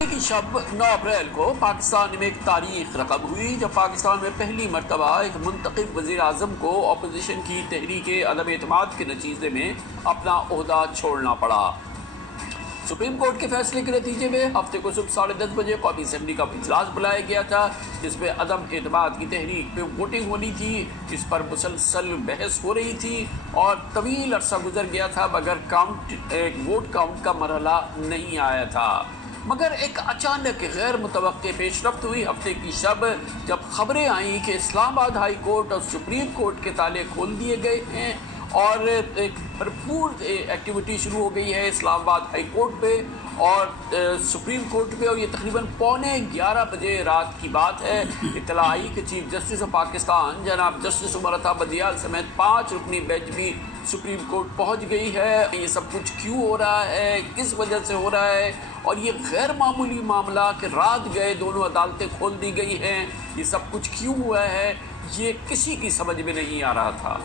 کی شب 9 اپریل کو پاکستان میں ایک تاریخ رقم ہوئی جب پاکستان میں پہلی مرتبہ ایک منتخب وزیر اعظم کو اپوزیشن کی تحریک عدم اعتماد کے نتیجے میں اپنا عہدہ چھوڑنا پڑا۔ سپریم کورٹ کے فیصلے کے نتیجے میں ہفتے کو صبح 10:30 بجے قومی اسمبلی کا اجلاس بلایا گیا تھا جس میں عدم اعتماد کی تحریک پہ ووٹنگ ہونی تھی۔ اس پر مسلسل بحث ہو رہی تھی اور طویل عرصہ گزر گیا تھا مگر ووٹ کاؤنٹ کا مرحلہ نہیں آیا تھا، مگر ایک اچانک غیر متوقع پیش رفت ہوئی ہفتے کی شب جب خبریں آئیں کہ اسلام آباد ہائی کورٹ اور سپریم کورٹ کے تالے کھول دیے گئے ہیں اور ایک بھرپور ایکٹیویٹی شروع ہو گئی ہے اسلام آباد ہائی کورٹ پہ اور سپریم کورٹ پہ، اور یہ تقریباً 11:15 بجے رات کی بات ہے۔ اطلاع آئی کہ چیف جسٹس آف پاکستان جناب جسٹس عمر عطا بندیال سمیت 5 رکنی بینچ بھی سپریم کورٹ پہنچ گئی ہے۔ یہ سب کچھ کیوں ہو رہا ہے، کس وجہ سے ہو رہا ہے، اور یہ غیر معمولی معاملہ کہ رات گئے دونوں عدالتیں کھول دی گئی ہیں، یہ سب کچھ کیوں ہوا ہے، یہ کسی کی سمجھ میں نہیں آ رہا تھا۔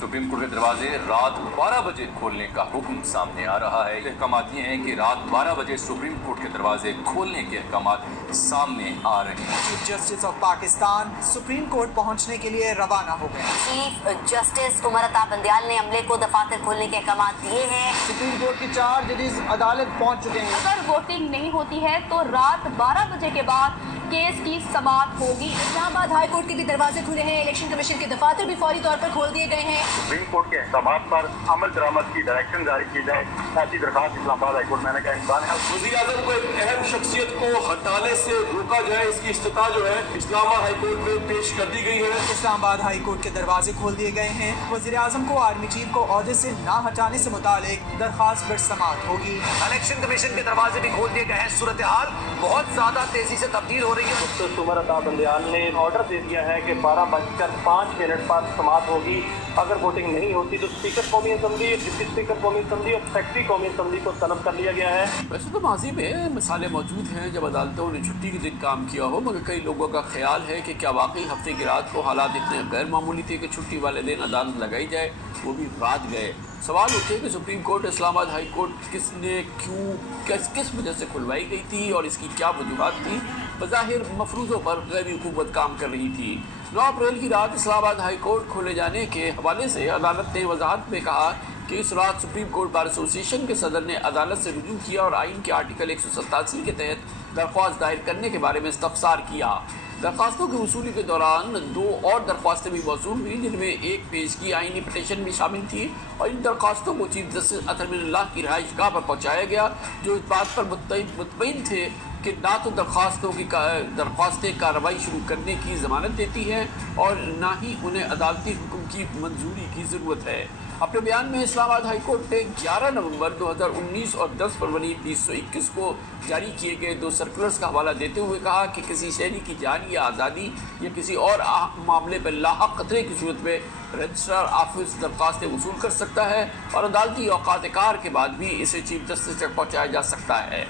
سپریم کورٹ کے دروازے رات 12 بجے کھولنے کا حکم سامنے آ رہا ہے۔ احکامات یہ ہیں کہ رات 12 بجے سپریم کورٹ کے دروازے کھولنے کے احکامات سامنے آ رہے ہیں۔ Chief justice of Pakistan supreme court پہنچنے کے لیے روانہ ہو گئے۔ چیف جسٹس عمر عطا بندیال نے عملے کو دفاتر کھولنے کے احکامات دیے ہیں۔ سپریم کورٹ کی 4 ججز عدالت پہنچ چکے ہیں۔ اگر ووٹنگ نہیں ہوتی ہے تو رات 12 بجے کے بعد کیس کی سماعت ہوگی۔ اسلام آباد ہائی کورٹ کے بھی دروازے کھلے ہیں، الیکشن کمیشن کے دفاتر بھی فوری طور پر کھول دیے گئے ہیں۔ سپریم کورٹ کے احکامات پر عمل درآمد کی ڈائریکشن جاری کی جائے، ایسی درخواست اسلام آباد ہائی کورٹ میں نے کا امکان ہے۔ وزیر اعظم کو ایک اہم شخصیت کو ہٹانے سے روکا جائے، اس کی استطاعت جو ہے اسلام آباد ہائی کورٹ میں پیش کر دی گئی ہے۔ اسلام آباد ہائی کورٹ کے دروازے کھول دیے گئے ہیں۔ وزیر اعظم کو آرمی چیف کو عہدے سے نہ ہٹانے سے متعلق درخواست پر سماعت ہوگی۔ الیکشن کمیشن کے دروازے بھی کھول دیے گئے ہیں۔ صورتحال بہت زیادہ تیزی سے تبدیل ہو رہی ہے۔ جسٹس عمر عطا بندیال نے آرڈر دے دیا ہے کہ 12:05 پر سماعت ہوگی۔ اگر ووٹنگ نہیں ہوتی تو اسپیکر قومی اسمبلی، ڈپٹی اسپیکر قومی اسمبلی اور سیکرٹری قومی اسمبلی کو طلب کر لیا گیا ہے۔ ویسے تو ماضی میں مثالیں موجود ہیں جب عدالتوں نے چھٹی کے دن کام کیا ہو، مگر کئی لوگوں کا خیال ہے کہ کیا واقعی ہفتے کی رات کو حالات اتنے غیر معمولی تھے کہ چھٹی والے دن عدالت لگائی جائے، وہ بھی رات گئے۔ سوال اٹھے کہ سپریم کورٹ اسلام آباد ہائی کورٹ کس وجہ سے کھلوائی گئی تھی اور اس کی کیا وجوہات تھی۔ بظاہر مفروضوں پر غیر حکومت کام کر رہی تھی۔ 9 اپریل کی رات اسلام آباد ہائی کورٹ کھولے جانے کے حوالے سے عدالت نے وضاحت میں کہا کہ اس رات سپریم کورٹ بار ایسوسی ایشن کے صدر نے عدالت سے رجوع کیا اور آئین کے آرٹیکل 187 کے تحت درخواست دائر کرنے کے بارے میں استفسار کیا۔ درخواستوں کی وصولی کے دوران 2 اور درخواستیں بھی موصول ہوئی جن میں ایک پیشگی آئینی پٹیشن بھی شامل تھی، اور ان درخواستوں کو چیف جسٹس اطہر من اللہ کی رہائش گاہ پر پہنچایا گیا، جو اس بات پر مطمئن تھے کہ نہ تو درخواستیں کارروائی شروع کرنے کی ضمانت دیتی ہیں اور نہ ہی انہیں عدالتی حکم کی منظوری کی ضرورت ہے۔ اپنے بیان میں اسلام آباد ہائی کورٹ نے 11 نومبر 2019 اور 10 فروری 2021 کو جاری کیے گئے 2 سرکولرز کا حوالہ دیتے ہوئے کہا کہ کسی شہری کی جان یا آزادی یا کسی اور معاملے پر لاحق خطرے کی صورت میں رجسٹرار آفس درخواستیں وصول کر سکتا ہے اور عدالتی اوقات کار کے بعد بھی اسے چیف جسٹس تک پہنچایا جا سکتا ہے۔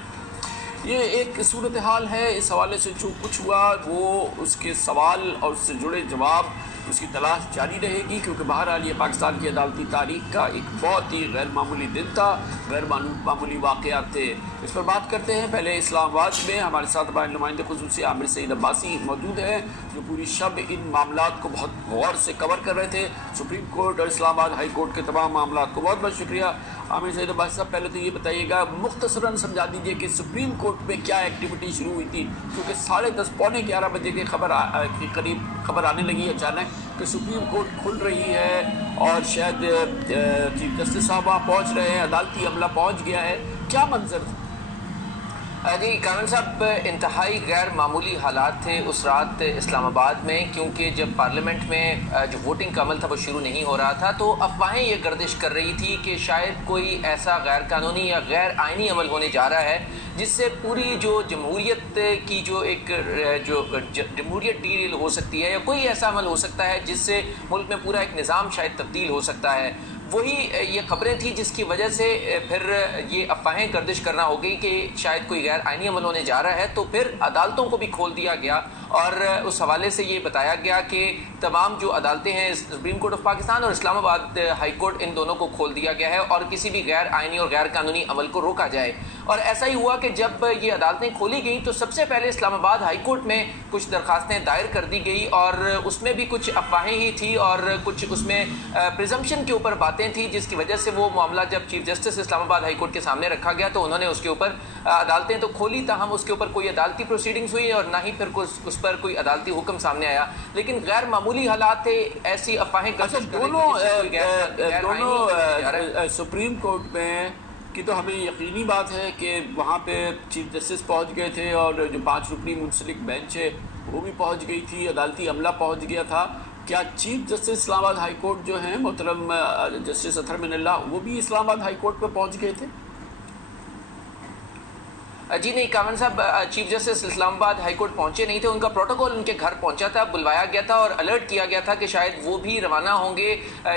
یہ ایک صورتحال ہے۔ اس حوالے سے جو کچھ ہوا وہ اس کے سوال اور اس سے جڑے جواب اس کی تلاش جاری رہے گی، کیونکہ بہرحال یہ پاکستان کی عدالتی تاریخ کا ایک بہت ہی غیر معمولی دن تھا، غیر معمولی واقعات تھے۔ اس پر بات کرتے ہیں۔ پہلے اسلام آباد میں ہمارے ساتھ ہمارے نمائندے خصوصی عامر سعید عباسی موجود ہیں جو پوری شب ان معاملات کو بہت غور سے کور کر رہے تھے، سپریم کورٹ اور اسلام آباد ہائی کورٹ کے تمام معاملات کو۔ بہت بہت شکریہ عامر سعید عباسی صاحب۔ پہلے تو یہ بتائیے گا مختصراً سمجھا دیجیے کہ سپریم کورٹ میں کیا ایکٹیویٹی شروع ہوئی تھی، کیونکہ 10:30 پونے 11 بجے کے قریب خبر آنے لگی اچانک کہ سپریم کورٹ کھل رہی ہے اور شاید چیف جسٹس صاحب وہاں پہنچ رہے ہیں، عدالتی عملہ پہنچ گیا ہے، کیا منظر تھا؟ جی کامل صاحب، انتہائی غیر معمولی حالات تھے اس رات اسلام آباد میں، کیونکہ جب پارلیمنٹ میں جو ووٹنگ کا عمل تھا وہ شروع نہیں ہو رہا تھا تو افواہیں یہ گردش کر رہی تھی کہ شاید کوئی ایسا غیر قانونی یا غیر آئینی عمل ہونے جا رہا ہے جس سے پوری جو جمہوریت کی جو جمہوریت ڈیریل ہو سکتی ہے، یا کوئی ایسا عمل ہو سکتا ہے جس سے ملک میں پورا ایک نظام شاید تبدیل ہو سکتا ہے۔ وہی یہ خبریں تھیں جس کی وجہ سے پھر یہ افواہیں گردش کرنا ہو گئی کہ شاید کوئی غیر آئینی عمل ہونے جا رہا ہے، تو پھر عدالتوں کو بھی کھول دیا گیا اور اس حوالے سے یہ بتایا گیا کہ تمام جو عدالتیں ہیں سپریم کورٹ آف پاکستان اور اسلام آباد ہائی کورٹ، ان دونوں کو کھول دیا گیا ہے اور کسی بھی غیر آئینی اور غیر قانونی عمل کو روکا جائے۔ اور ایسا ہی ہوا کہ جب یہ عدالتیں کھولی گئیں تو سب سے پہلے اسلام آباد ہائی کورٹ میں کچھ درخواستیں دائر کر دی گئی اور اس میں بھی کچھ افواہیں ہی تھی اور کچھ اس میں پریزمپشن کے اوپر باتیں تھیں، جس کی وجہ سے وہ معاملہ جب چیف جسٹس اسلام آباد ہائی کورٹ کے سامنے رکھا گیا تو انہوں نے اس کے اوپر عدالتیں تو کھولی، تاہم اس کے اوپر کوئی عدالتی پروسیڈنگز ہوئی اور نہ ہی پھر اس پر کوئی عدالتی حکم سامنے آیا. لیکن غیر معمولی حالات تھے، ایسی افواہیں دونوں سپریم کورٹ میں کی تو ہمیں یقینی بات ہے کہ وہاں پہ چیف جسٹس پہنچ گئے تھے اور جو 5 رکنی منسلک بینچ ہے وہ بھی پہنچ گئی تھی، عدالتی عملہ پہنچ گیا تھا. کیا چیف جسٹس اسلام آباد ہائی کورٹ جو ہیں محترم جسٹس اطہر من اللہ وہ بھی اسلام آباد ہائی کورٹ پہ پہنچ گئے تھے؟ جی نہیں کامن صاحب، چیف جسٹس اسلام آباد ہائی کورٹ پہنچے نہیں تھے، ان کا پروٹوکول ان کے گھر پہنچا تھا، بلوایا گیا تھا اور الرٹ کیا گیا تھا کہ شاید وہ بھی روانہ ہوں گے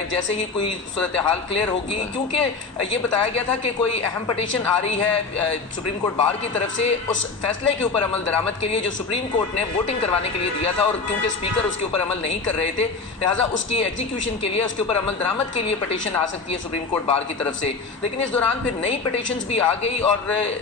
جیسے ہی کوئی صورتحال کلیئر ہوگی، کیونکہ یہ بتایا گیا تھا کہ کوئی اہم پٹیشن آ رہی ہے سپریم کورٹ بار کی طرف سے اس فیصلے کے اوپر عمل درآمد کے لیے جو سپریم کورٹ نے ووٹنگ کروانے کے لیے دیا تھا، اور کیونکہ اسپیکر اس کے اوپر عمل نہیں کر رہے تھے لہٰذا اس کی ایگزیکیوشن کے لیے، اس کے اوپر عمل درآمد کے لیے پٹیشن آ سکتی ہے سپریم کورٹ بار کی طرف سے. لیکن اس دوران پھر نئی پٹیشنز بھی آ گئی اور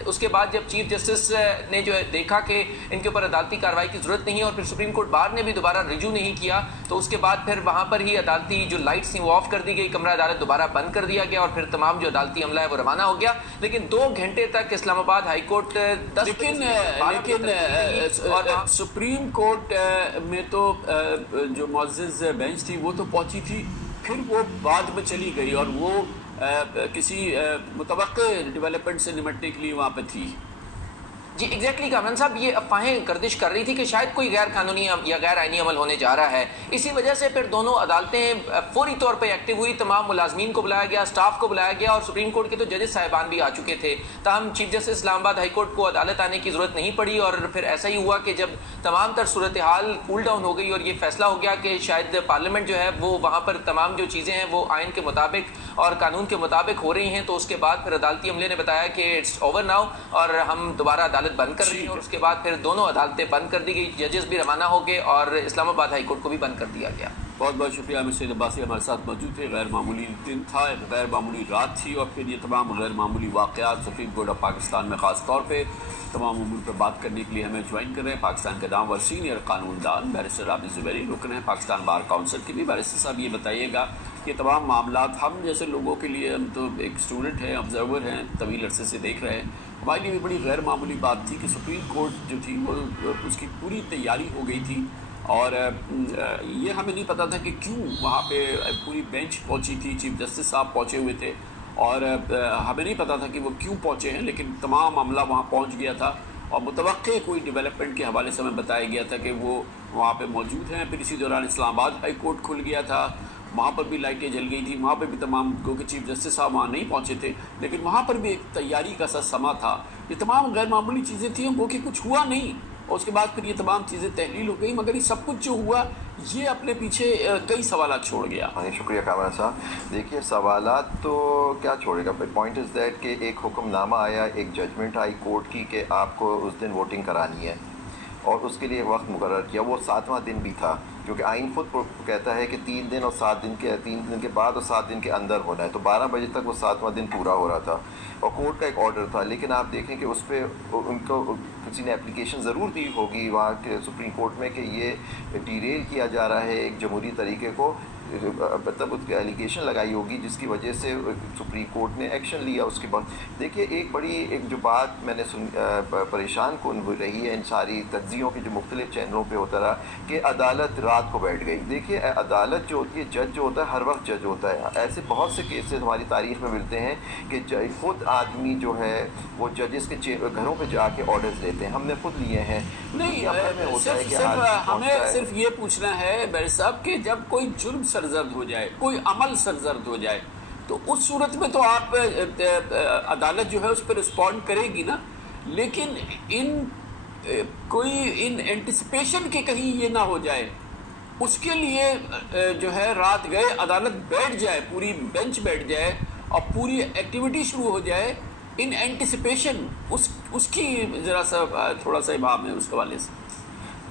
اس کے بعد جب چیف جسٹس نے جو دیکھا کہ ان کے اوپر عدالتی کارروائی کی ضرورت نہیں ہے اور پھر سپریم کورٹ بار نے بھی دوبارہ رجوع نہیں کیا تو اس کے بعد پھر وہاں پر ہی عدالتی جو لائٹس تھیں وہ آف کر دی گئی، کمرہ عدالت دوبارہ بند کر دیا گیا اور پھر تمام جو عدالتی عملہ ہے وہ روانہ ہو گیا. لیکن 2 گھنٹے تک اسلام آباد ہائی کورٹ لیکن سپریم کورٹ میں تو جو معزز بینچ تھی وہ تو پہنچی تھی، پھر وہ بعد میں چلی گئی اور وہ کسی متوقع ڈیولپمنٹ سے نمٹنے کے لیے وہاں پہ تھی. جی ایگزیکٹلی کامران صاحب، یہ افواہیں گردش کر رہی تھی کہ شاید کوئی غیر قانونی یا غیر آئینی عمل ہونے جا رہا ہے، اسی وجہ سے پھر دونوں عدالتیں فوری طور پہ ایکٹیو ہوئی، تمام ملازمین کو بلایا گیا، اسٹاف کو بلایا گیا اور سپریم کورٹ کے تو ججز صاحبان بھی آ چکے تھے. تاہم چیف جسٹس اسلام آباد ہائی کورٹ کو عدالت آنے کی ضرورت نہیں پڑی اور پھر ایسا ہی ہوا کہ جب تمام تر صورتحال کول ڈاؤن ہو گئی اور یہ فیصلہ ہو گیا کہ شاید پارلیمنٹ جو ہے وہ وہاں پر تمام جو چیزیں ہیں وہ آئین کے مطابق اور قانون کے مطابق ہو رہی ہیں، تو اس کے بعد پھر عدالتی عملے نے بتایا کہ اٹس اوور ناؤ اور ہم دوبارہ عدالت بند کر رہے ہیں، اور اس کے بعد پھر دونوں عدالتیں بند کر دی گئی، ججز بھی روانہ ہو گئے اور اسلام آباد ہائی کورٹ کو بھی بند کر دیا گیا. بہت بہت شکریہ. امیر سید عباسی ہمارے ساتھ موجود تھے. غیر معمولی دن تھا، غیر معمولی رات تھی اور پھر یہ تمام غیر معمولی واقعات سپریم کورٹ آف پاکستان میں خاص طور پہ تمام امور پر بات کرنے کے لیے ہمیں جوائن کر رہے ہیں پاکستان کے نامور سینئر قانون دان بیرسٹر رابع زبیری، رکن ہیں پاکستان بار کونسل کے بھی. بیرسٹر صاحب یہ بتائیے گا یہ تمام معاملات ہم جیسے لوگوں کے لیے، ہم تو ایک اسٹوڈنٹ ہیں، آبزرور ہیں، طویل عرصے سے دیکھ رہے ہیں، ہمارے لیے بھی بڑی غیر معمولی بات تھی کہ سپریم کورٹ جو تھی وہ اس کی پوری تیاری ہو گئی تھی اور یہ ہمیں نہیں پتہ تھا کہ کیوں وہاں پہ پوری بینچ پہنچی تھی، چیف جسٹس صاحب پہنچے ہوئے تھے اور ہمیں نہیں پتہ تھا کہ وہ کیوں پہنچے ہیں، لیکن تمام عملہ وہاں پہنچ گیا تھا اور متوقع کوئی ڈیولپمنٹ کے حوالے سے ہمیں بتایا گیا تھا کہ وہ وہاں پہ موجود ہیں. پھر اسی دوران اسلام آباد ہائی کورٹ کھل گیا تھا، وہاں پر بھی لائٹیں جل گئی تھیں، وہاں پہ بھی تمام کیونکہ چیف جسٹس صاحب وہاں نہیں پہنچے تھے لیکن وہاں پر بھی ایک تیاری کا سا سما تھا. یہ تمام غیر معمولی چیزیں تھیں وہ کہ کچھ ہوا نہیں اور اس کے بعد پھر یہ تمام چیزیں تحلیل ہو گئی، مگر یہ سب کچھ جو ہوا یہ اپنے پیچھے کئی سوالات چھوڑ گیا. شکریہ کامران صاحب. دیکھیے سوالات تو کیا چھوڑے گا، پوائنٹ از دیٹ کہ ایک حکم نامہ آیا، ایک ججمنٹ آئی کورٹ کی کہ آپ کو اس دن ووٹنگ کرانی ہے اور اس کے لیے وقت مقرر کیا. وہ 7واں دن بھی تھا کیونکہ آئین خود کہتا ہے کہ 3 دن اور 7 دن کے 3 دن کے بعد اور 7 دن کے اندر ہونا ہے، تو 12 بجے تک وہ 7واں دن پورا ہو رہا تھا اور کورٹ کا ایک آرڈر تھا. لیکن آپ دیکھیں کہ اس پہ ان کو کسی نے اپلیکیشن ضرور دی ہوگی وہاں کے سپریم کورٹ میں کہ یہ ڈیریل کیا جا رہا ہے ایک جمہوری طریقے کو، مطلب اس کی ایلیگیشن لگائی ہوگی جس کی وجہ سے سپریم کورٹ نے ایکشن لیا. اس کے بعد دیکھیے ایک بڑی ایک جو بات میں نے پریشان کن رہی ہے ان ساری تجزیوں کے جو مختلف چینلوں پہ ہوتا رہا کہ عدالت رات کو بیٹھ گئی. دیکھیے عدالت جو ہوتی ہے، جج جو ہوتا ہے ہر وقت جج ہوتا ہے. ایسے بہت سے کیسز ہماری تاریخ میں ملتے ہیں کہ خود آدمی جو ہے وہ ججز کے گھروں پہ جا کے آرڈرز لیتے ہیں، ہم نے خود لیے ہیں. نہیں ہمیں صرف یہ پوچھنا ہے بیرسٹر صاحب کہ جب کوئی جرم سرزد ہو جائے، کوئی عمل سرزد ہو جائے تو اس صورت میں تو آپ عدالت جو ہے اس پہ رسپونڈ کرے گی نا، لیکن کوئی اینٹیسپیشن کے کہیں یہ نہ ہو جائے، اس کے لیے جو ہے رات گئے عدالت بیٹھ جائے، پوری بینچ بیٹھ جائے اور پوری ایکٹیویٹی شروع ہو جائے ان اینٹیسپیشن، اس کی ذرا سا تھوڑا سا ابہام ہے اس حوالے سے.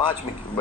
5